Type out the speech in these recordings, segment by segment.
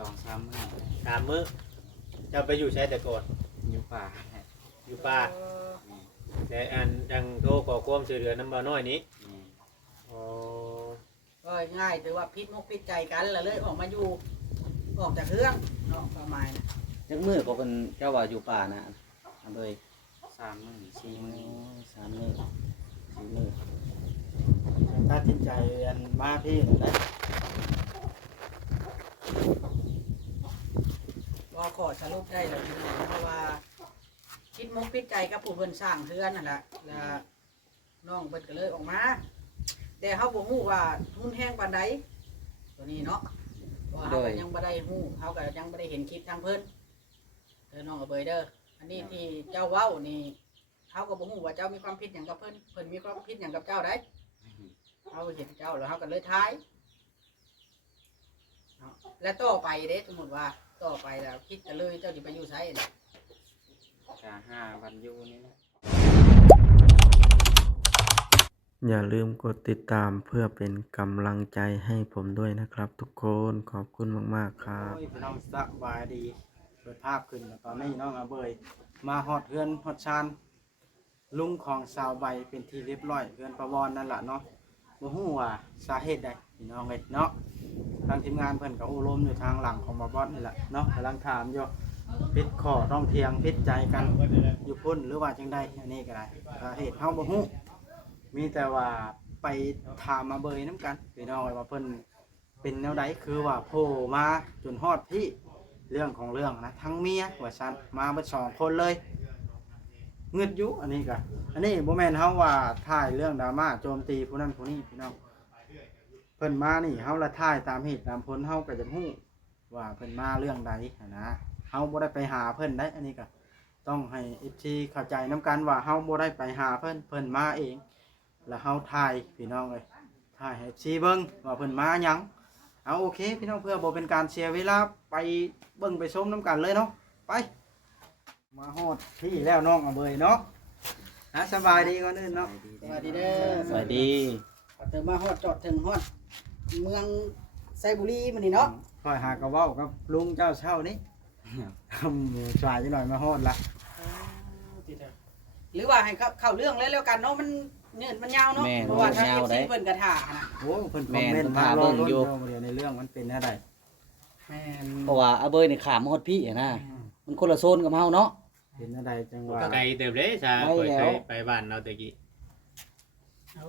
2-3 มื้อ3 มื้อเจ้าไปอยู่ใช้แต่ก่อน อยู่ป่าอยู่ป่าแต่อันดังโทรขอความช่วยเหลือน้ำบ่าวน้อยนี้อ๋อ ก็ง่ายถือว่าพิษมุกพิษใจกันแล้วเลยออกมาอยู่ออกจากเครื่องเนาะประมาณนะ จักมื้อก็เพิ่นเจ้าว่าอยู่ป่านะอันเลย 3 มื้อ4 มื้อ 3 มื้อ4 มื้อ ตัดสินใจอันมาพี่นี่แหละ ว่าขอสรุปได้เลยเพราะว่าพิษมุกพิษใจกับผู้เพิ่นสร้างเครื่องนั่นแหละแล้วน้องเพิ่นก็เลยออกมา แต่เขาบ่ฮู้ว่าทุนแห้งปานใดตัวนี้เนาะว่าเขาก็ยังบ่ได้ฮู้เขาก็ยังบ่ได้เห็นคลิปทางเพิ่นน้องเอาเบยเด้ออันนี้ที่เจ้าเว้านี่เขาก็บ่ฮู้ว่าเจ้ามีความผิดหยังกับเพิ่นเพิ่นมีความผิดหยังกับเจ้าได้เขาเห็นเจ้าแล้วเขาก็เลยท้ายเนาะและต่อไปเด้สมมุติว่าต่อไปแล้วคิดจะเลยเจ้าสิไปอยู่ไสน่ะ ก็5 วันอยู่นี่แหละ อย่าลืมกดติดตามเพื่อเป็นกำลังใจให้ผมด้วยนะครับทุกคนขอบคุณมากๆครับ โอ้ยพี่น้องสบายดีเปิดภาพขึ้นแล้วตอนนี้น้องอาเบยมาฮอดเฮือนฮอดชานลุงของสาวใบเป็นที่เรียบร้อยเฮือนประวรนั่นแหละเนาะบ่ฮู้ว่าสาเหตุใดพี่น้องเอ้ยเนาะทางทีมงานเพิ่นก็อบรมอยู่ทางหลังของบ่บอสนี่แหละเนาะกำลังถามอยู่พิดข้อต้องเถียงพิดใจกันอยู่พุ่นหรือว่าจังใดอันนี้ก็ได้สาเหตุเฮาบ่ฮู้มีแต่ว่าไปถามมาเบยน้ำกันพี่น้องว่าเพิ่นเป็นแนวใดคือว่าโผล่มาจนฮอดพี่เรื่องของเรื่องนะทั้งเมียว่าซั่นมาเบิด2 คนเลยเงึดอยู่อันนี้ก็อันนี้บ่แม่นเฮาว่าถ่ายเรื่องดราม่าโจมตีผู้นั้นผู้นี้พี่น้องเพิ่นมานี่เฮาละถ่ายตามเหตุตามผลเฮาก็จะฮู้ว่าเพิ่นมาเรื่องใดนะเฮาบ่ได้ไปหาเพิ่นได้อันนี้ก็ต้องให้ FC เข้าใจนํกันว่าเฮาบ่ได้ไปหาเพิ่นมาเองแล้วเฮาถ่ายพี่น้องเอ้ยถ่ายให้ FC เบิ่งว่าเพิ่นมาหยังเอาโอเคพี่น้องเพื่อบ่เป็นการเสียเวลาไปเบิ่งไปชมนํกันเลยเนาะไปมาฮอดพี่แล้วน้องเอาเบยเนาะสบายดีก่อนอื่นเนาะ สวัสดีเด้อ สวัสดี เติมมาฮอดจอดถึงฮอดเมืองไซบุรีมื้อนี้เนาะ คอยหากระเว้ากับลุงเจ้าเช่านี่ทำสายจังหน่อยมาฮอดละ หรือว่าให้เข้าเรื่องแล้วกันเนาะมันเนิ่นมันยาวเนาะเพราะว่าทาง FC เพิ่นก็ท่านะ โอ้เพิ่นคอมเมนต์มารอลุ้นเดี๋ยวในเรื่องมันเป็นอะไร แม่น เพราะว่าอาเบยนี่ขามฮอดพี่อะนะมันคนละโซนกับเฮาเนาะ เป็นอะไรจังหวะ ไกลเติบเลยชา ไกล เคย แล้ว ไปบ้านเราตะกี้ เอา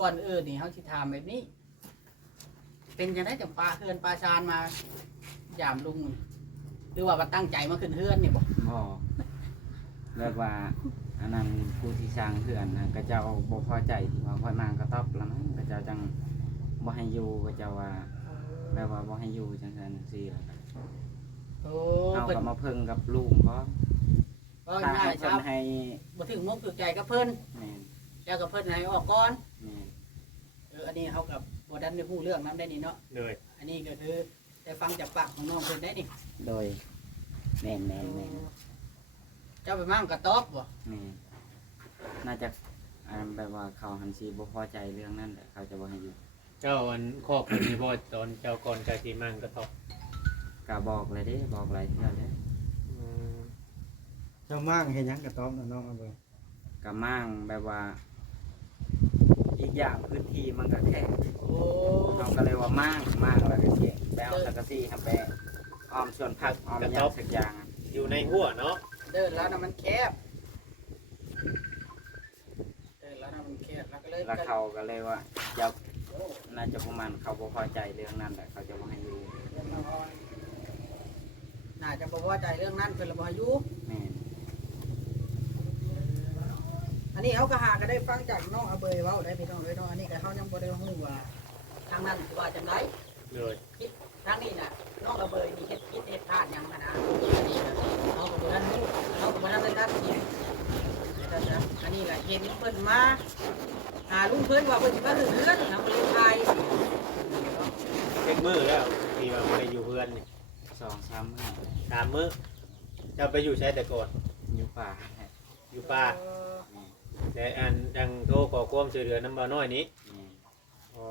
ก่อนอื่นนี่เฮาสิถามแบบนี้ เป็นจังได๋จังปลาเฮือนปลาชานมายามลุงนี่หรือว่าตั้งใจมาขึ้นเฮือนนี่บ่ บ่แบบว่าอันนั้นผู้ที่สร้างเฮือนนะก็เจ้าบ่พอใจที่ว่าค่อยมากระทบแล้วมั้งก็เจ้าจังบ่ให้อยู่ก็เจ้าว่าแบบว่าบ่ให้อยู่จังซั่นจังซี่ล่ะ โอ้ เฮา เพิ่น ก็มาเพิ่งกับลุงพร้อม ก็ ถ้า ง่า ให้ ยค เพิ่ รั น บ ให้ บ่ถึงมุกถึงใจกับเพิ่น แม่น แล้วก็เพิ่นให้ออกก่อน แม่น อันนี้เฮากับบ่ดันได้ฮู้เรื่องนํได้นี่เนาะ เลย อันนี้ก็คือได้ฟังจากปากของน้องเพิ่นได้นี่ โดยแม่น เจ้าไปมั่งกระตอบบ่ แม่นน่าจะแบบว่าเขาหันสิบ่พอใจเรื่องนั้นแหละเขาจะบ่ให้อยู่ เจ้าอันครอบคนนี้บ่ตอนเจ้าก่อนกะสิมั่งก็ตอบ ก็บอกเลยเด้บอกหลายเทื่อเด้ เจ้ามากเห็นยังกระต๊อบนะน้องเอาเบย ก็มั่งแบบว่า อีกอย่างพื้นที่มันก็แคบ โอ้ เราก็เลยว่ามั่งแล้วก็เสียแบลสังกะสีครับแบอ้อมส่วนผักอ้อมหยังสักอย่างอะ อยู่ในหัวเนาะ เดินแล้วน่ะมันแคบเดินแล้วน่ะมันแคบแล้วก็เลย แล้วเขาก็เลยว่าจะน่าจะประมาณเขาบ่พอใจเรื่องนั้นแหละเขาจะบ่ให้อยู่ น่าจะบ่พอใจเรื่องนั้นเพิ่นละบ่ให้อยู่ แม่น อันนี้เฮาก็หาก็ได้ฟังจากน้องอาเบยเว้าได้พี่น้องเอ้ยเนาะอันนี้ก็เฮายังบ่ได้ฮู้ว่าทางนั้นว่าจังได เลย ทางนี้น่ะน้องอาเบยนี่เฮ็ดผิดเฮ็ดพลาดหยังหั้นนะอันนี้น่ะเฮาก็บ่ทันรู้เฮาก็บ่ทันได้ตัดสินอันนี้ก็เห็นเพิ่นมาหาลุงเพิ่นว่าเพิ่นสิมาถึงเรือนนำเลยทาย เป็นมื้อแล้วที่ว่าบ่ได้อยู่เพื่อนนี่ 2-3 มื้อ 3 มื้อเจ้าไปอยู่ใช้แต่ก่อน อยู่ป่า อยู่ป่าแต่อันดังโทรขอความช่วยเหลือน้ำบ่าวน้อยนี้ แม่น อ๋อ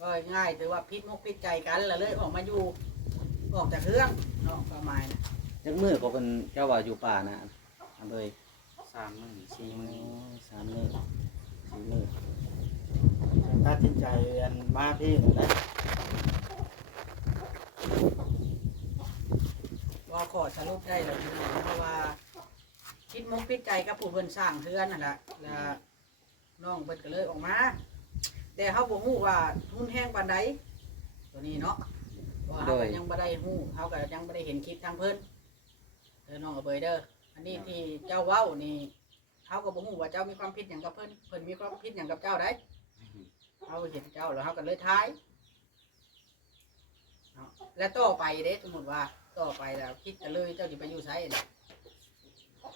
ก็ง่ายถือว่าพิษมกพิษใจกันแล้วเลยออกมาอยู่ออกจากเครื่องเนาะประมาณนะ จักมื้อก็เพิ่นเจ้าว่าอยู่ป่านะอันเบย 3 มื้อ4 มื้อ 3 มื้อ4มื้อ ตัดสินใจอันมาพี่นี่แหละ ว่าขอสรุปได้แล้วพี่น้องเพราะว่าพิษมกพิษใจกับผู้เพิ่นสร้างเครื่องนั่นแหละแล้วน้องเพิ่นก็เลยออกมา แต่เขาบ่ฮู้ว่าทุนแห้งปานใดตัวนี้เนาะว่าเขาก็ยังบ่ได้ฮู้เขาก็ยังบ่ได้เห็นคลิปทางเพิ่นน้องกับเบยเด้ออันนี้ที่เจ้าเว้านี่เขาก็บ่ฮู้ว่าเจ้ามีความผิดหยังกับเพิ่นเพิ่นมีความผิดหยังกับเจ้าได้เขาเห็นเจ้าแล้วเขาก็เลยท้ายเนาะและต่อไปเด้สมมุติว่าต่อไปแล้วคิดจะเลยเจ้าสิไปอยู่ไสน่ะ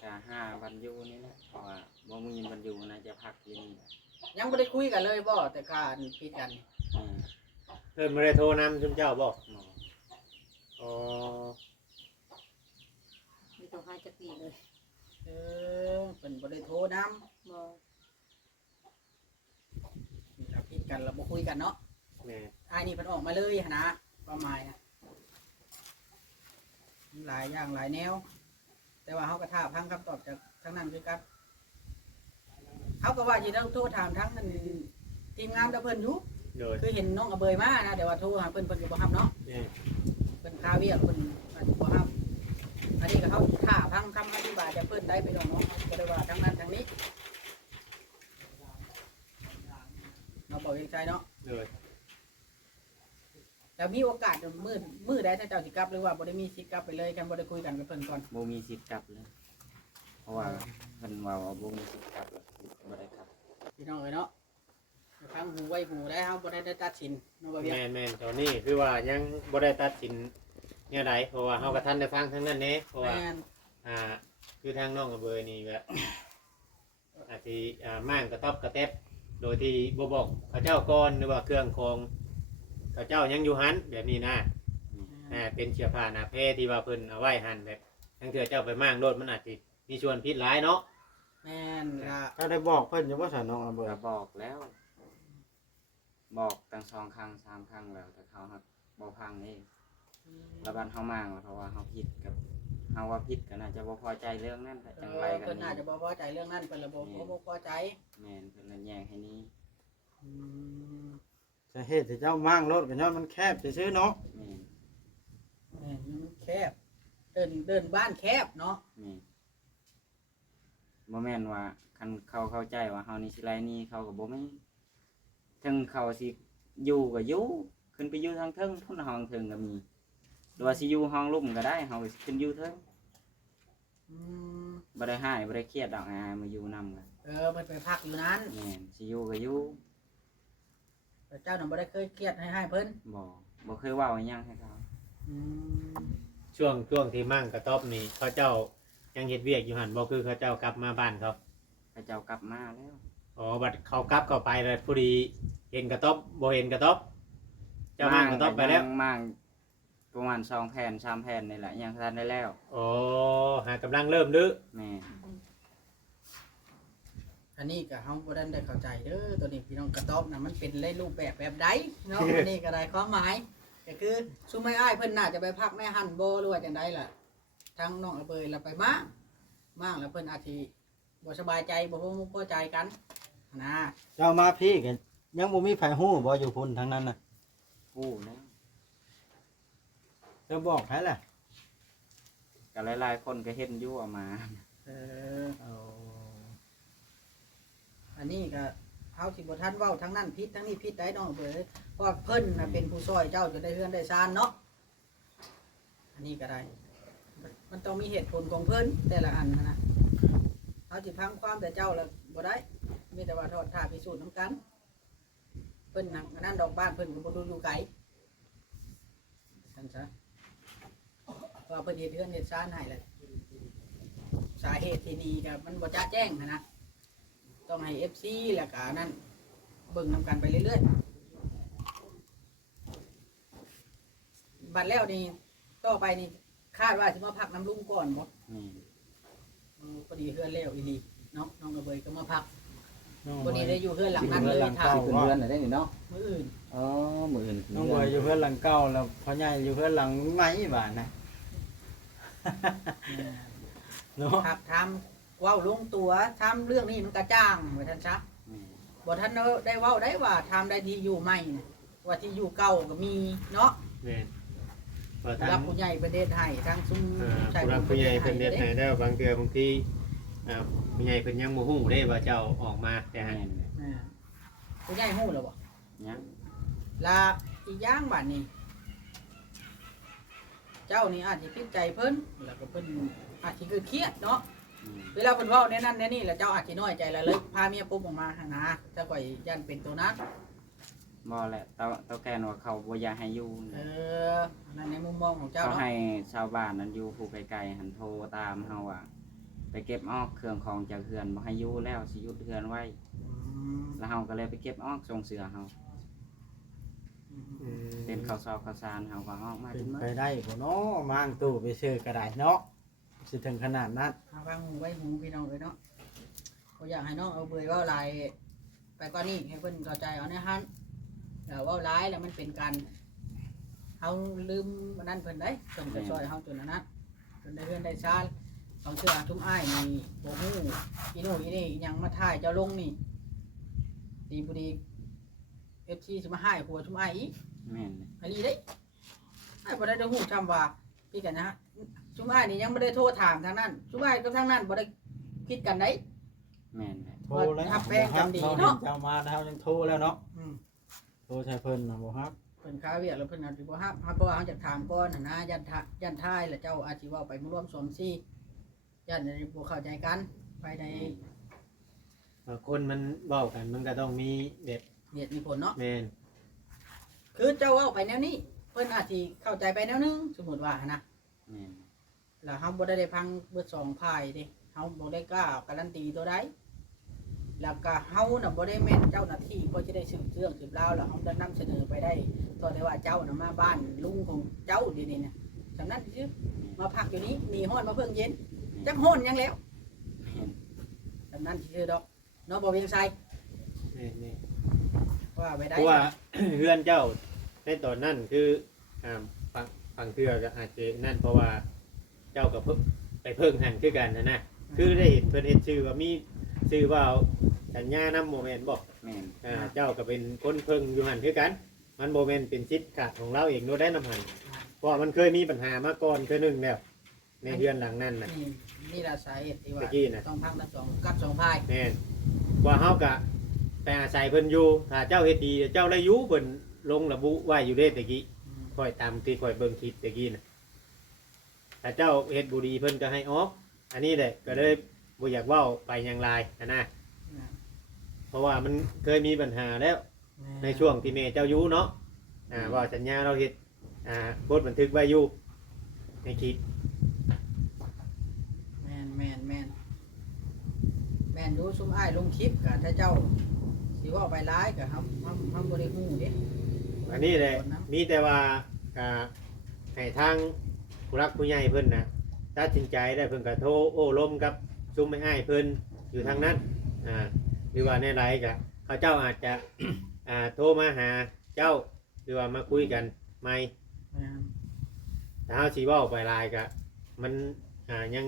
ก็5 วันอยู่นี่แหละเพราะว่าบ่มีวันอยู่นะจะพักอยู่นี่แหละ ยังบ่ได้คุยกันเลยบ่แต่การผิดกัน อืม เพิ่นบ่ได้โทรนำซุมเจ้าบ่ หมอ อ๋อ ไม่ต้องหาจักปีเลย เพิ่นบ่ได้โทรนำ บ่ ถ้าผิดกันเราบ่คุยกันเนาะ แม่ อ้ายนี่เพิ่นออกมาเลยหั้นนะประมาณนะหลายอย่างหลายแนว แต่ว่าเฮาก็ท่าพังคำตอบจากทางนั้นคือกันเขาก็ว่าสิต้องโทรถามทั้งนั้นทีมงานกับเพิ่นอยู่ โดย คือเห็นน้องอเบยมานะเดี๋ยวว่าโทรหาเพิ่นเพิ่นก็บ่รับเนาะ แม่ เพิ่นคาเวียกเพิ่นอาจจะบ่รับอันนี้ก็เขาท่าพังคำอธิบายจากเพิ่นได้ไปน้องเนาะก็เลยว่าทางนั้นทางนี้เราบอกเองใจเนาะ โดย แล้วมีโอกาสมือได้ถ้าเจ้าสิกลับหรือว่าบ่ได้มีสิทธิ์กลับไปเลยกันบ่ได้คุยกันกับเพิ่นก่อน บ่มีสิทธิ์กลับเลยเพราะว่าเพิ่นว่าบ่มีสิทธิ์กลับแล้วบ่ได้กลับ พี่น้องเอ้ยเนาะฟังหูไว้หูได้เฮาบ่ได้ตัดสินเนาะบ่เวีย แม่นๆตอนนี้คือว่ายังบ่ได้ตัดสินแนวใดเพราะว่าเฮาก็ทันได้ฟังทั้งนั้นแหน่เพราะว่า แม่น คือทางน้องกับเบยนี่แบบอาจจะม่างกระต๊อบกระเต็บโดยที่บ่บอกเขาเจ้าก่อนหรือว่าเครื่องของเขาเจ้ายังอยู่หันแบบนี้นะเป็นเชื้อผ้าหนาเพที่ว่าเพิ่นเอาไว้หันแบบทั้งเถื่อเจ้าไปม่างโดดมันอาจจะมีส่วนพิษร้ายเนาะ แม่นละ ถ้าได้บอกเพิ่นอยู่ว่าสาน้องอาเบย ก็บอกแล้ว บอกตั้ง2 ครั้ง 3 ครั้งแล้วแต่เขาหักบ่ฟังเองแล้วบ้านเฮามาเพราะว่าเฮาผิดกับเฮาว่าผิดก็น่าจะบ่พอใจเรื่องนั้นแต่จังไรกัน เพิ่น นี่ น่าจะบ่พอใจเรื่องนั้นเพิ่นระบบบ่พอใจ แม่นเพิ่นเลยแย่งให้นี้ อืม สาเหตุที่เจ้ามั่งรถก็ย้อนมันแคบซื่อๆเนาะ แม่น แม่นมันแคบเดินบ้านแคบเนาะ แม่นบ่แม่นว่าคันเขาเข้าใจว่าเฮานี่สิไรนี่เขาก็บ่แม่นถึงเขาสิอยู่ก็อยู่ขึ้นไปอยู่ทางเทิงพุ่นห้องเทิงก็มีหรือว่าสิอยู่ห้องลุ่มก็ได้เฮาก็สิขึ้นอยู่เทิง อืม บ่ได้หายบ่ได้เครียดดอกมาอยู่นำกัน เพิ่นไปพักอยู่นั้น แม่นสิอยู่ก็อยู่ แต่เจ้าน่ะบ่ได้เคยเครียดให้เพิ่น บ่เคยเว้าอิหยังให้เขา อืม ช่วงที่มั่งกระต๊อบนี่เขาเจ้ายังเฮ็ดเวียกอยู่หันบ่คือเขาเจ้ากลับมาบ้านเขา พระเจ้ากลับมาแล้ว อ๋อบัดเขากลับเข้าไปแล้วพอดีเห็นกระต๊อบบ่เห็นกระต๊อบเจ้ามั่งกระต๊อบไปแล้ว มั่งประมาณ2 แผ่น 3 แผ่นนี่แหละยังทันได้แล้ว อ๋อหากำลังเริ่มดื้อ แม่ อันนี้ก็เฮาบ่ได้เข้าใจเด้อตัวนี้พี่น้องกระต๊อบน่ะมันเป็นในรูปแบบใดเนาะ อันนี้ก็ได้ความหมายก็คือซุมไม่อ้ายเพิ่นน่าจะไปพักในหันบ่หรือว่าจังไดล่ะทางน้องอเบยแล้วไปมั่งแล้วเพิ่นอาจสิบ่สบายใจบ่พอใจกันนะ เจ้ามาพี่ก็ยังบ่มีไผฮู้บ่อยู่พุ่นทางนั้นน่ะ ฮู้แล้ว เจ้าบอกไผล่ะ ก็หลายๆคนก็เห็นอยู่เอามา เอา อันนี้ก็เฮาสิบ่ทันเว้าทั้งนั้นผิดทั้งนี้ผิดได้น้องเบยเพราะว่าเพิ่นน่ะเป็นผู้ช่วยเจ้าจะได้เฮือนได้ซานเนาะอันนี้ก็ได้ มันต้องมีเหตุผลของเพิ่นแต่ละอันนะเฮาสิพังความแต่เจ้าแล้วบ่ได้มีแต่ว่าทอดท่าพิสูจน์นํกันเพิ่นนั่งอันนั้นดอกบ้านเพิ่นก็บ่ดูอยู่ไกลซั่นซะเพราะว่าเพิ่นเฮ็ดเฮือนเฮ็ดซานให้แหละสาเหตุที่นี่ก็มันบ่จะแจ้งนะต้องให้ FC แล้วก็นั่นเบิ่งนํกันไปเรื่อยๆบัดแล้วนี่ต่อไปนี่คาดว่าสิมาพักน้ำลุงก่อนบ่ นี่ พอดีเฮือนแล้วอีหลีเนาะน้องกระเบยก็มาพัก น้อง บ่ได้ได้อยู่เฮือนหลังนั้น อยู่ เล เฮือนหลั ย ง ถา เก่า ม ขึ้นเรือนน่ะได้นี่เนาะ มื้ออื่น อ๋อมื้ออื่น น้องบอยอยู่เพื่อนหลังเก่าแล้วพ่อใหญ่อยู่เพื่อนหลังใหม่บ้านนะ เนาะ ครับทำเว้าลงตัวทำเรื่องนี้มันกระจ่างว่าท่านซะ แม่น บ่ท่านได้เว้าได้ว่าทำได้ที่อยู่ใหม่น่ะว่าที่อยู่เก่าก็มีเนาะ แม่นว่าทา รั ง บผู้ใหญ่ประเทศไทยทั้งซุ้ม ผู้รักผู้ใหญ่เพิ่นเฮ็ดให้ได้บางเทื่อบางทีผู้ใหญ่เพิ่นยังบ่ฮู้ได้ว่าเจ้าออกมาแต่ แม่ หัน น อ่าผู้ใหญ่ฮู้แล้วบ่ ยัง ลาอีกอย่างบัดนี้ เจ้านี่อาจสิผิดใจเพิ่นแล้วก็เพิ่นอาจสิคือเครียดเนาะ อืม เวลาเพิ่นเว้าแน่นั่นแน่นี่แล้วเจ้าอาจสิน้อยใจแล้วเลยพาเมียปุ๊บออกมาหานะจะก่อยยันเป็นตัวนั้น บ่แหละเตาแกนว่าเขาบ่อยากให้อยู่ อันนั้นในมุมมองของเจ้า เขา เนาะ ให้ชาวบ้านนั้นอยู่ผู้ไกลๆหันโทรตามเฮาว่าไปเก็บออกเครื่องของจากเฮือนบ่ให้อยู่แล้วสิหยุดเฮือนไว้ อืม แล้วเฮาก็เลยไปเก็บออกส่งเสือเฮา อืม เป็นข้าวซอกข้าวสารเฮาก็ออกมา เป็ จ น นหมด ไปได้บ่เนาะมางตู้ไปซื้อกระดาษเนาะสิถึงขนาดนั้น เอาวางหูไว้หูพี่น้องเลยเนาะบ่อยากให้น้องเอาเบยเว้าหลายไปกว่านี้ให้เพิ่นเข้าใจเอาในฮั่นแล้วเว้าหลายแล้วมันเป็นการเฮาลืมอันนั้นเพิ่นได้ส่งไปซอยเฮาจนอันนั้นจนได้เฮือนได้ชาญเอาเสื้อทุ่มอ้ายนี่บ่ฮู้อีโน่อีนี่อิหยังมาถ่ายเจ้าลงนี่ดีบ่ดี FC สิมาให้ผัวทุ่มอ้ายอีก แม่นเลย อันนี้เด้ไอ้บ่ได้ฮู้จำว่าพี่กันนะฮะทุ่มอ้ายนี่ยังบ่ได้โทรถามทางนั้นทุ่มอ้ายกับทางนั้นบ่ได้คิดกันได้ แม่นเลย โทรแล้ว ทับแป้งกันดีเนาะ เจ้ามาแล้วยังโทรแล้วเนาะ อืม โทรใช้เพิ่นน่ะบ่ครับ เพิ่นค้าเวียกแล้วเพิ่นอาจสิบ่ฮับเพราะว่าเฮาจะถามก่อนน่ะนะยันท้ายแล้วเจ้าอาจสิเว้าไปบ่ร่วมสมซี่ยันบ่เข้าใจกันภายใน คนมันเว้ากันมันก็ต้องมีแบบ เหตุมีผลเนาะ แม่น คือเจ้าเว้าไปแนวนี้ เพิ่นอาจสิเข้าใจไปแนวนึงสมมุติว่านะ แม่น แล้วเฮาบ่ได้พังเบิด2ฝ่ายเด้เฮาบ่ได้กล้าการันตีตัวใดแล้วก็เฮาน่ะบ่ได้แม่นเจ้าหน้าที่บ่จะได้สืบเรื่องสืบราวแล้วเฮาจะนำเสนอไปได้ตอนที่ว่าเจ้าน่ะมาบ้านลุงของเจ้าดีนี่นะสำนั้นซื่อมาพักอยู่นี้มีฮ้อนมาเพิ่งเย็นจักฮ้อนยังแล้ว แม่น สำนั้นซื่อดอกเนาะบ่เวียงไส แม่นแม่น ว่าไปได้ เพราะว่า เพื่อนเจ้าในตอนนั้นคือฟังเทือก็อาจจะนั่นเพราะว่าเจ้ากับไปเพิ่งหันคือกันนะคือได้เห็นเพิ่นเฮ็ดชื่อว่ามีชื่อว่าสัญญานำโมเมนต์บอก แม่น เจ้าก็เป็นคนเพิ่งอยู่หันคือกัน มันโมเมนต์เป็นสิทธิ์ขาดของเราเองโดยได้นำหันเพราะมันเคยมีปัญหามาก่อนคือหนึงแล้วในเรือนหลังนั้นน่ะ นี่ล่ะสาเหตุที่ว่า ตะกี้น่ะ ต้องพักทั้งสองกับสองฝ่าย แม่นว่าเฮากะไปอาศัยเพิ่นอยู่ถ้าเจ้าเฮ็ดดีเจ้าได้อยู่เพิ่นลงระบุไว้อยู่เด้ตะกี้ ค่อยตามที่ค่อยเบิ่งคลิปตะกี้น่ะถ้าเจ้าเฮ็ดบุรีเพิ่นก็ให้ออก อันนี้แหละก็เลยบ่อยากเว้าไปหยังหลายนะเพราะว่ามันเคยมีปัญหาแล้วในช่วงที่แม่เจ้าอยู่เนาะว่าสัญญาเราเฮ็ดบทบันทึกไว้อยู่ในคลิป แม่นอยู่ซุมอ้ายลงคลิปก็ถ้าเจ้าสิว่าไปร้ายก็ครับมันบ่ได้ฮู้เด้ อันนี้แหละมีแต่ว่าให้ทางผู้รักผู้ใหญ่เพิ่นน่ะตัดสินใจได้เพิ่นก็โทรโอ้ล้มกับซุมไม่อ้ายเพิ่นอยู่ทางนั้นหรือว่าในไลน์ก็เขาเจ้าอาจจะ โทรมาหาเจ้าหรือว่ามาคุยกันไหม ถ้าเฮาสิเว้าไปไลน์ก็มันยัง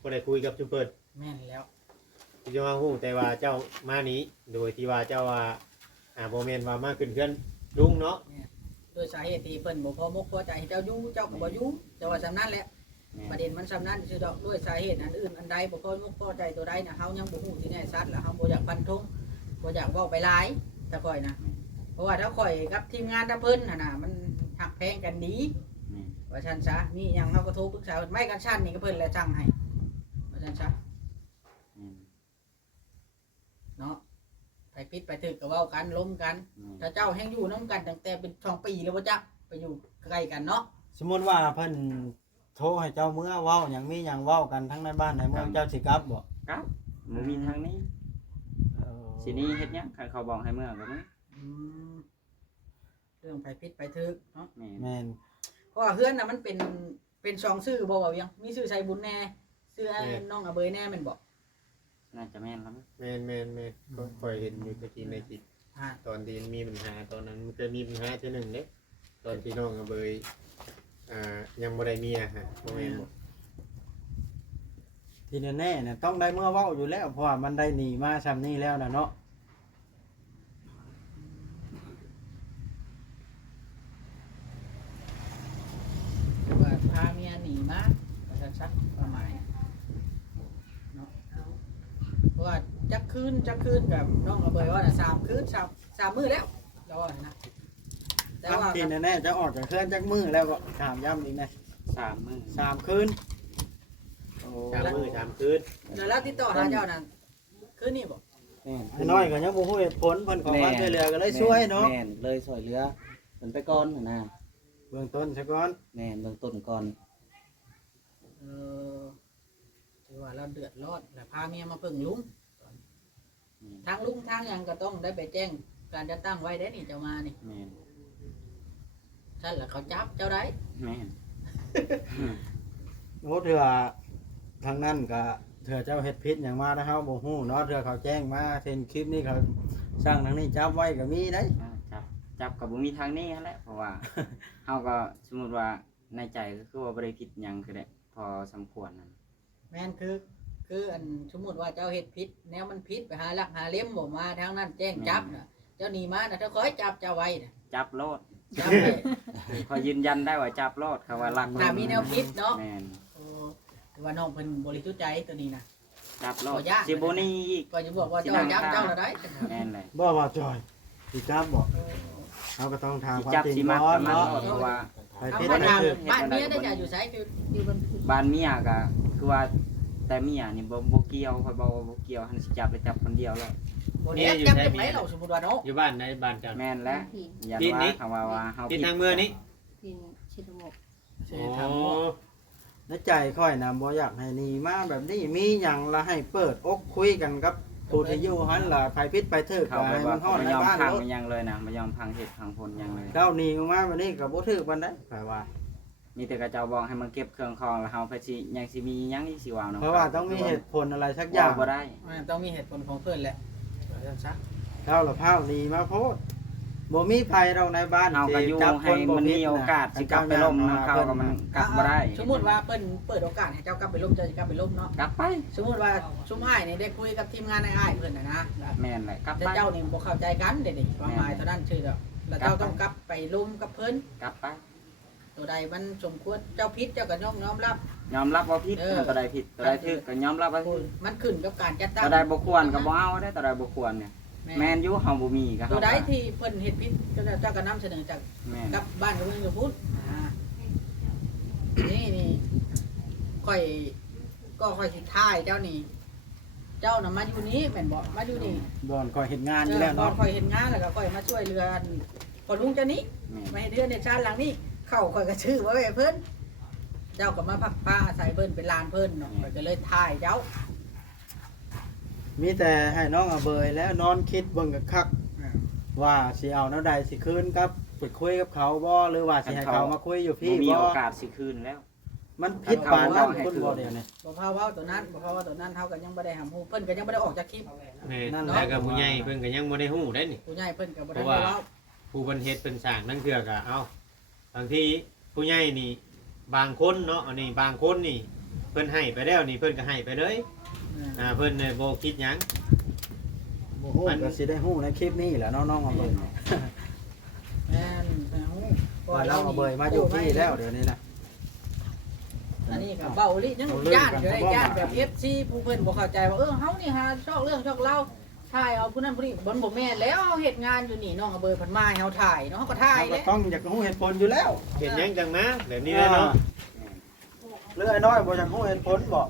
บ่ได้คุยกับซุมเพิ่น แม่นแล้ว ที่จะมาฮู้แต่ว่าเจ้ามานี้โดยที่ว่าเจ้าว่าบ่แม่นว่ามาขึ้นเพื่อนลุงเนาะ โดยสาเหตุที่เพิ่นบ่พอมกพอใจให้เจ้าอยู่เจ้าก็บ่อยู่แต่ว่าสำนั้นแหละ แม่น ประเด็นมันสำนั้นคือดอกด้วยสาเหตุอันอื่นอันใดบ่พอมกพอใจตัวใดน่ะเฮายังบ่ฮู้ที่แน่ชัดแล้วเฮาบ่อยากฟันธงบ่อยากเว้าไปหลายแต่ค่อยนะเพราะว่าถ้าค่อยกับทีมงานถ้าเพิ่นน่ะมันหักแพงกันดี แม่น ว่าซั่นซะมีหยังเฮาก็โทรปรึกษาไม่กันชั้นนี่ก็เพิ่นแหละสั่งให้ว่าซั่นซะ แม่น เนาะไปปิดไปถึกก็เว้ากันล้มกัน แม่น ถ้าเจ้าแฮงอยู่นํกันตั้งแต่เป็น2 ปีแล้วบ่จ๊ะไปอยู่ใกล้กันเนาะ สมมุติว่าเพิ่นโทรให้เจ้าเมื่อเว้าหยังมีหยังเว้ากันทั้งในบ้านในเมืองเจ้าสิกลับบ่ ครับบ่มีทางนี้สิหนี้เฮ็ดหยังคันเขาบอกให้เมื่อก็มึง อืมเรื่องไปปิดไปถึกเนาะ แม่น แม่น เพราะว่าเฮือนน่ะมันเป็น2ชื่อบ่ว่ายังมีชื่อชัยบุญแน่ชื่อไอ้น้องอเบยแน่แม่นบ่ น่าจะแม่นแล้วมั้ง แม่นก็คอยเห็นอยู่ตะกี้ในคลิป อ่า ตอนที่มีปัญหาตอนนั้นมันเคยมีปัญหาทีหนึ่งเด้ตอนที่น้องกับเบยยังบ่ได้เมียฮะบ่แม่นบ่ ที่แน่ๆเนี่ยต้องได้เมื่อเว้าอยู่แล้วเพราะว่ามันได้หนีมาซ้ำนี้แล้วนะเนาะ ว่าพาเมียหนีมาก็จะชักประมาณเนาะเพราะว่าจักคืนกับน้องระเบยว่าน่ะ3คืน3มื้อแล้วเราว่านะแต่ว่า ที่แน่ๆจะออกจากเคลื่อนจากมือแล้วก็ถามย้ำอีกนะ 3 มื้อ 3 คืนโอ้ 3 มื้อ3คืน แล้วเราติดต่อหาเจ้านั่นคืนนี้บ่ แม่น ไอ้น้อยก็ยังบ่ฮู้เหตุผลเพิ่นขอความช่วยเหลือก็เลยช่วยเนาะ แม่นเลยช่วยเหลือเพิ่นไปก่อนนะ เบื้องต้นซะก่อน แม่นเบื้องต้นก่อน เออถือว่าเราเดือดร้อนแล้วพาเมียมาเพิ่งลุงทางลุงทางหยังก็ต้องได้ไปแจ้งการจะตั้งไว้ได้นี่เจ้ามานี่ แม่น ท่านล่ะเขาจับเจ้าได้ แม่น โอ้เถื่อทางนั้นก็เถื่อเจ้าเฮ็ดผิดหยังมานะเฮาบ่ฮู้เนาะเถื่อเขาแจ้งมาเช่นคลิปนี้เขาสร้างทางนี้จับไว้ก็มีได้ จับกับบ่มีทางนี้นั่นแหละเพราะว่า เฮาก็สมมุติว่าในใจก็คือว่าบ่ได้ผิดหยังคือได้พอสมควรนั่น แม่นคืออันสมมุติว่าเจ้าเฮ็ดผิดแนวมันผิดไปหาลักหาเล่มบ่มาทางนั้นแจ้งจับน่ะเจ้าหนีมาน่ะถ้าขอให้จับเจ้าไว้น่ะ จับโลด จับไว้ ขอยืนยันได้ว่าจับโลดเขาว่ารัก ถ้ามีแนวผิดเนาะ แม่น โอ้ถือว่าน้องเพิ่นบริสุทธิ์ใจตัวนี้นะ จับโลด บ่ยาก สิบ่หนี่อีก ก็จะบอกว่าเจ้าจับเจ้าละได้ แม่นเลย บ่ว่าจอยสิจับบ่เฮาก็ต้องถาม สิ ความ จับ จริง สิมัด ก่อน มัน เนาะ โลดเพราะว่า ไป เอา ผิด บ้าน ไป ทาง ถูก บ้านเมียได้จะอยู่ไสคืออยู่บน บ้านเมียก็คือว่าแต่เมียนี่บ่เกี่ยวค่อยบ่ว่าบ่เกี่ยวหันสิจับไปจับคนเดียวแล้ว บนนี้จับได้ไหมเราสมมุติว่าเนาะ อยู่บ้านในบ้านเจ้า แม่นแล้ว ที่ อย่า ที่นี้ ว่าคำว่าเฮา ที่ทางเมืองนี้ ที่ชิดมก สิทาง ในใจค่อยนะบ่อยากให้หนีมาแบบนี้มีหยังละให้เปิดอกคุยกันกับผู้ที่อยู่หันล่ะไผผิดไปถูก เขา ก็ ไป ให้ ว่า มันฮอด ไม่ ใน ยอม บ้าน พัง รถ มันยังเลยนะไม่ยอมพังเห็ดพังพลยังเลย เจ้าหนีออกมาแบบนี้ก็บ่ถูกปานใดข้อยว่า มีแต่กระเจ้าบอกให้มันเก็บเครื่องคองแล้วเฮาไปสิยังสิมียังอีกสิว่าวเนาะ เพราะว่าต้องมีเหตุผลอะไรสักอย่าง บ่ได้ มันต้องมีเหตุผลของเพิ่นแหละว่าซั่นซะ เจ้าละพาวหนีมาโพดบ่มีภัยเราในบ้าน เฮาก็อยู่ จับค ให้ นบ่ มัน ผิด มีโอกาสสิกลับไปล่มนะเขาก็มันกลับบ่ได้ สมมุติว่าเพิ่นเปิดโอกาสให้เจ้ากลับไปล่มเจ้าสิกลับไปล่มเนาะ กลับไป สมมุติว่าชุมอ้ายนี่ได้คุยกับทีมงานอ้ายๆเพิ่นน่ะนะ แม่นแหละกลับ แต่ ไป เจ้านี่บ่เข้าใจกันเด็กๆความหมายเท่านั้นชื่อแล้วแล้วเจ้าต้องกลับไปลุมกับเพิ่น กลับไป ตัวใดมันสมควรเจ้าผิดเจ้าก็ยอมรับ ยอมรับว่าผิดตัวใดผิดตัวใดถูกก็ยอมรับว่า มันขึ้นกับการจัดตั้ง ตัวใดบ่ควรก็บ่เอาได้ตัวใดบ่ควรเนี่ยแม่นอยู่เฮาบ่มีก็ ตั เฮาว ใดที่เพิ่นเฮ็ดผิดเจ้าก็นำเสนอจาก แม่น กับบ้านกับเมืองอยู่พุ่นนี่ค่อยสิท่ายเจ้านี่ เจ้าน่ะมาอยู่นี้แม่นบ่มาอยู่นี่ บ่อนคอยเฮ็ดงานอยู่แล้ว พอ เนาะ ค่อยเห็นงานแล้วก็ค่อยมาช่วยเรือนพอลุงเจ้านี้ แม่น มาเฮ็ดเรือนในชาติหลังนี้เข้าค่อยก็ชื่อไว้ให้เพิ่นเจ้าก็มาพักผ้าอาศัยเพิ่นเป็นลานเพิ่นเนาะข้อยก็เลยท่ายเจ้า มีแต่ให้น้องเอาเบยแล้วนอนคิดเบิ่งกับคักว่าสิเอาแนวใดสิคืนกับไปคุยกับเขาบ่หรือว่าสิให้เขามาคุยอยู่พี่ บ่มี บ่ โอกาสสิคืนแล้ว มันผิดปานนั้น ให้ คน คืน บ่เดียวนี่ บ่พาเว้าตัวนั้นบ่พาเว้าตัวนั้นเฮาก็ยังบ่ได้หำฮู้เพิ่นก็ยังบ่ได้ออกจากคลิป แม่ นั่นแหละ แล้วก็ผู้ใหญ่เพิ่นก็ยังบ่ได้ฮู้ได้นี่ ผู้ใหญ่เพิ่นก็บ่ได้ เพราะว่า เว้า ผู้เพิ่นเฮ็ดเพิ่นสร้างนั่นคือก็เอ้าบางทีผู้ใหญ่นี่บางคนเนาะอันนี้บางคนนี่เพิ่นให้ไปแล้วนี่เพิ่นก็ให้ไปเลยเพิ่นเนี่ยบ่คิดหยัง บ่ฮู้ก็สิได้ฮู้ในคลิปนี้แหละน้องๆเอาเบย แม่นแม่ฮู้ ว่าเราเอาเบยมาอยู่พี่แล้วเดี๋ยวนี้นะ อันนี้ก็เว้าลิยังย่านอยู่ได้ย่านแบบ FC ผู้เพิ่นบ่เข้าใจว่าเฮานี่หาชอกเรื่องชอกเล่าถ่ายเอาผู้นั้นผู้นี้บ่แม่นแล้วเฮาเฮ็ดงานอยู่นี่น้องเอาเบยเพิ่นมาให้เฮาถ่ายเนาะเฮาก็ถ่าย เรา แห ก็ ละ ต้องอยากรู้เหตุผลอยู่แล้ว เห็นหยังจังนะแบบนี้แหละเนาะ เรื่องไอ้น้อยบ่อยากรู้เหตุผลบ่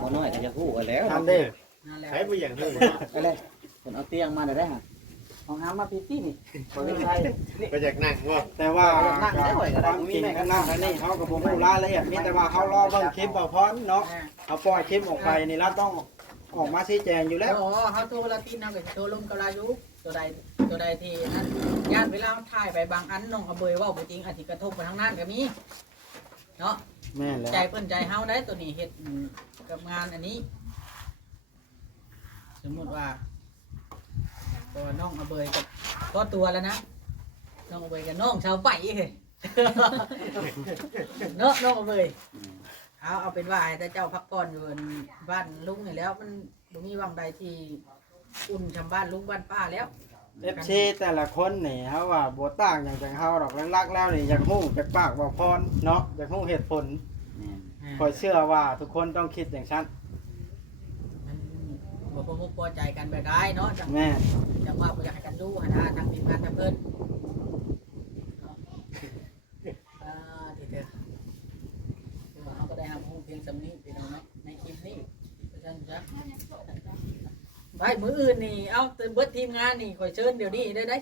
บ่น้อยก็จะฮู้กันแล้ว ทำเด้ นั่นแหละ ใช้บ่อย่างฮู้เนาะ ไปเลยเพิ่นเอาเตียงมาได้ฮะเอาหามาพี่นี่บ่ได้ใช่ ก็อยากนั่งว่า แต่ว่า นั่งได้ไว้ก็ได้ ความจริงข้างหน้าอันนี้เขาก็บ่รู้รายละเอียดมีแต่ว่าเขารอเบิ่งคลิปบ่พร้อมเนาะเอาปล่อยคลิปออกไปนี่เราต้องออกมาชี้แจงอยู่แล้ว อ๋อเฮาโทรละทีนำก็สิโทรลมกับลายุตัวใดที่นั้นย่านเวลาถ่ายไปบางอันน้องเอาเบยเว้าบ่จริงอาจสิกระทบไปทางนั้นก็มีเนาะ แม่นแล้ว ใจเพิ่นใจเฮาได้ตัวนี้เฮ็ดกับงานอันนี้ สมมุติว่าตัวน้องอเบยกับตัวตัวแล้วนะน้องอเบยกับน้องชาวไปเฮ้ย เนาะน้องอเบย อืม เอาเป็นว่าให้แต่เจ้าพักผ่อนอยู่บ้านลุงนี่แล้วมันบ่มีวังใดที่อุ่นชำบ้านลุงบ้านป้าแล้ว FC แต่ละคนนี่เฮาว่าบ่ต่างหยังจากเฮาดอกลักๆแล้วนี่อยากฮู้จากปากบอกพรเนาะอยากฮู้เหตุผล แม่น ข่อยเชื่อว่าทุกคนต้องคิดอย่างฉัน มันบ่พอมุกพอใจกันแบบได้เนาะจัง แม่ จังว่าบ่อยากให้กันดูหั่นนะทางทีมงานทางเพิ่นเนาะที่เด้อคือว่าเฮาก็ได้รับรู้เพียงสำนี้พี่น้องเนาะในคลิปนี้เพราะฉะนั้นจ้ะไปมื้ออื่นนี่เอาเบิดทีมงานนี่ข่อยเชิญเดี๋ยวนี้ได้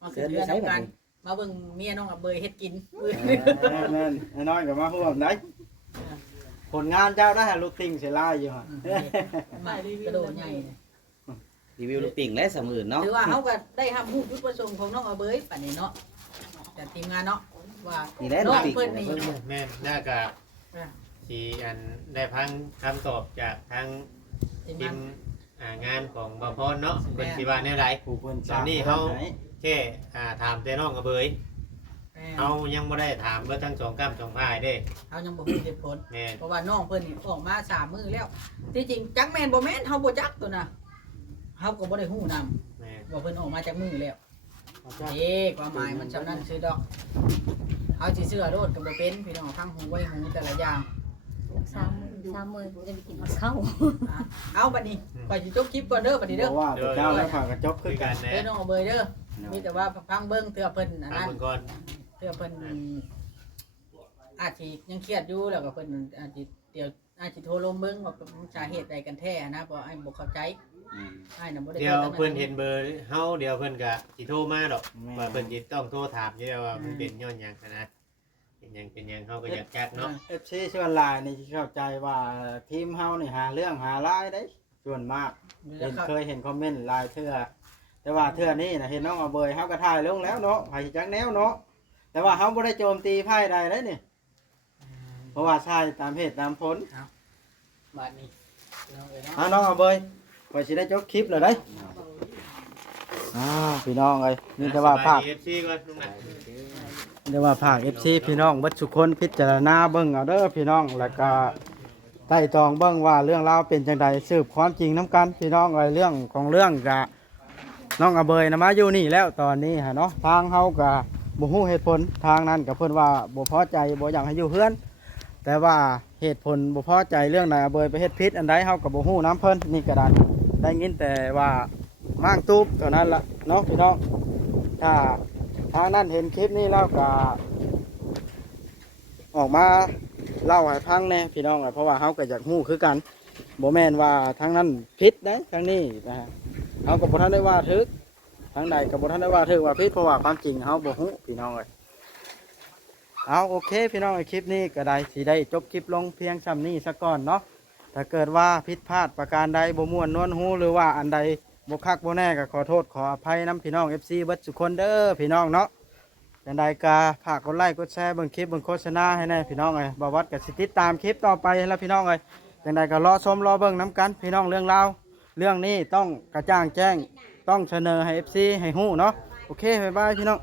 มาขึ้นเรือนํกันมาเบิ่งเมียน้องอเบยเฮ็ดกินมื้อนี้ แม่นน้อยก็มาร่วมได้ผลงานเจ้าได้ลูกติ่งเสียลายอยู่ฮะ มากระโดดใหญ่เนี่ย รีวิวลูกปิ่งและสำอื่นเนาะ ถือว่าเขาก็ได้ทำผู้จุดประสงค์ของน้องอเบยป่านนี้เนาะแต่ทีมงานเนาะว่า นี่แหละ น้ ลู อก ง ปิ่ง เพิ่นนี่ แม่นน่ากะที่อันได้พังคำตอบจากทาง ทีม ที งาน มงานของบ่พรเนาะเพิ่นสิว่าแนวใด ผู้เพิ่น ตอนนี้เขา แค่ถามแต่น้องกระเบยเฮายังบ่ได้ถามเบิดทั้งสองกำสองพายเด้ เขายังบ่มีเหตุผล แม่น เพราะว่าน้องเพิ่นนี่ออกมา3 มื้อแล้วที่จริงจักแม่นบ่แม่นเฮาบ่จักตัวน่ะเฮาก็บ่ได้ฮู้นำ แม่น ว่าเพิ่นออกมาจากมือแล้วความหมายมันจำนั้นซื่อดอกเฮาสิเชื่อโลดก็บ่เป็นพี่น้องฟังหูไว้หูแต่ละอย่าง 3 มื้อจะไปกินข้าว เอาบัดนี้ไปสิจบคลิปก่อนเด้อบัดนี้เด้อ ว่าแต่เจ้าแล้วฝากกระจบ คุ คื ย อ กั กัน น แหน่ เด้อน้องอเบยเด้อมีแต่ว่าฟังเบิ่งเทื่อเพิ่นอัน ถาม นั้น เพิ่นก่อน เพื่อเพิ่นอาจสิยังเครียดอยู่แล้วก็เพิ่นอาจสิเดี๋ยวอาจสิโทรลมเบิ่งว่าสาเหตุใดกันแท้นะบ่ไอ้บ่เข้าใจ อืม อ้ายน่ะบ่ได้ เดี๋ยว ข้าใจ เพิ่นเห็นเบอร์เฮาเดี๋ยวเพิ่นก็สิโทรมาดอกว่าเพิ่นสิต้องโทรถามอยู่แล้วว่ามันเป็นย้อนหยังนะเป็นหยังเฮาก็อยากจักเนาะ เอฟซีส่วนหลายนี่เข้าใจว่าทีมเฮานี่หาเรื่องหารายได้ส่วนมาก เคยเห็นคอมเมนต์หลายเทื่อแต่ว่าเทื่อนี้นะเห็นน้องเอาเบยเฮาก็ถ่ายลงแล้วเนาะไผจักแนวเนาะแต่ว่าเฮาบ่ได้โจมตีไพ่ใดเลยนี่เพราะว่าใช่ตามเหตุตามผล บาดนี้น้องเอ้ยเนาะ น้องเอาเบยข่อยสิได้จบคลิปแล้วเด้พี่น้องเอ้ยนี่แต่ว่าภาค สบยดี FC ก่อนลุงน่ะ เดี๋ยวว่าภาค FC พี่น้องเบัดสุคนพิจารณาเบิ่งเอาเด้อพี่น้องแล้วก็ไต่ตองเบิ่งว่าเรื่องราวเป็นจังไดสืบความจริงนํกันพี่น้องเอ้ยเรื่องของเรื่องกะน้องอเบยนะมาอยู่นี่แล้วตอนนี้ฮะเนาะทางเฮาก็บ่ฮู้เหตุผลทางนั้นก็เพิ่นว่าบ่พอใจบ่อยากให้อยู่เฮือน แต่ว่าเหตุผลบ่พอใจเรื่องไหนอเบยไปเฮ็ดผิดอันใดเฮาก็บ่ฮู้นํเพิ่นนี่ก็ได้ยินแต่ว่าม้างตูบเท่านั้นล่ะเนาะพี่น้องถ้าทางนั้นเห็นคลิปนี้แล้วก็ออกมาเล่าให้ฟังแน่พี่น้องเพราะว่าเฮาก็อยากฮู้คือกันบ่แม่นว่าทางนั้นผิดเด้ทางนี้นะฮะเฮาก็บ่ทันได้ว่าถึกทางใดก็บ่ทันได้ว่าถึกว่าผิดเพราะว่าความจริงเฮาบ่ฮู้พี่น้องเอ้ยเอาโอเคพี่น้องคลิปนี้ก็ได้สิได้จบคลิปลงเพียงส่ำนี้ซะก่อนเนาะถ้าเกิดว่าผิดพลาดประการใดบ่ม่วนนวลฮู้หรือว่าอันใดบ่คักบ่แน่ก็ขอโทษขออภัยนํพี่น้อง FC เบิดทุกคนเด้อพี่น้องเนาะจังใดก็ฝากกดไลค์กดแชร์เบิ่งคลิปเบิ่งโฆษณาให้แน่พี่น้องเอ้ยบ่วัดก็สิติดตามคลิปต่อไปแล้วพี่น้องเอ้ยจังใดก็รอชมรอเบิ่งนํกันพี่น้องเรื่องราวเรื่องนี้ต้องกระจ่างแจ้งต้องเสนอให้ FC ให้ฮู้เนาะโอเคบ๊ายบายพี่น้อง